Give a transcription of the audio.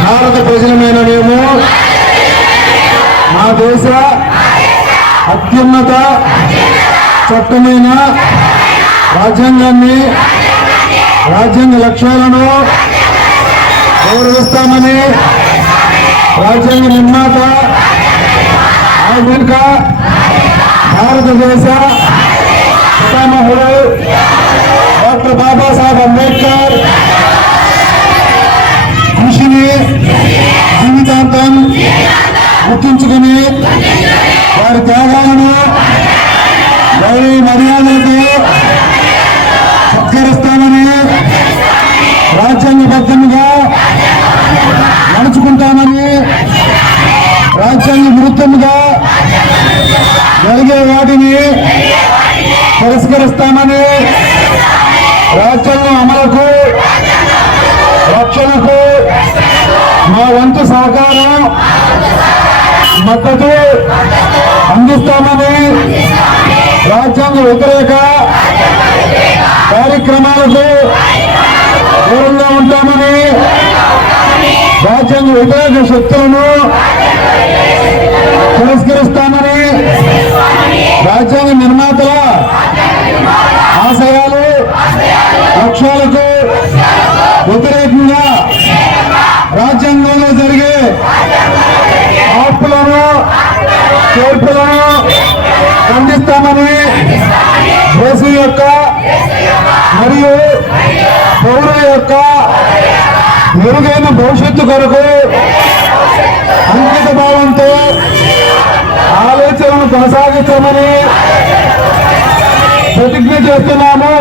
భారత ప్రజలమైన మేము మా దేశ అత్యున్నత చట్టమైన రాజ్యాంగాన్ని రాజ్యాంగ లక్ష్యాలను గౌరవిస్తామని రాజ్యాంగ నిర్మాత ఆధునిక భారతదేశ పితామహుడు డాక్టర్ బాబాసాహెబ్ అంబేద్కర్ కృషిని జీవితాంతం గుర్తించుకుని వారి త్యాగాలను వారి మర్యాదలకు సత్కరిస్తామని రాజ్యాంగబద్ధంగా నడుచుకుంటామని రాజ్యాంగ విరుద్ధంగా జరిగే వాటిని తిరస్కరిస్తామని రాజ్యాంగం అమలుకు రక్షణకు మా వంతు సహకారం మద్దతు అందిస్తామని రాజ్యాంగ వ్యతిరేక కార్యక్రమాలకు దూరంగా ఉంటామని రాజ్యాంగ వ్యతిరేక శక్తులను ఆశయాలు లక్ష్యాలకు వ్యతిరేకంగా రాజ్యాంగంలో జరిగే మార్పులను చేర్పులను ఖండిస్తామని దేశం యొక్క మరియు పౌరుల యొక్క మెరుగైన భవిష్యత్తు కొరకు అంకిత భావంతో ఆలోచనను కొనసాగిస్తామని ప్రతిజ్ఞ చేస్తున్నాము.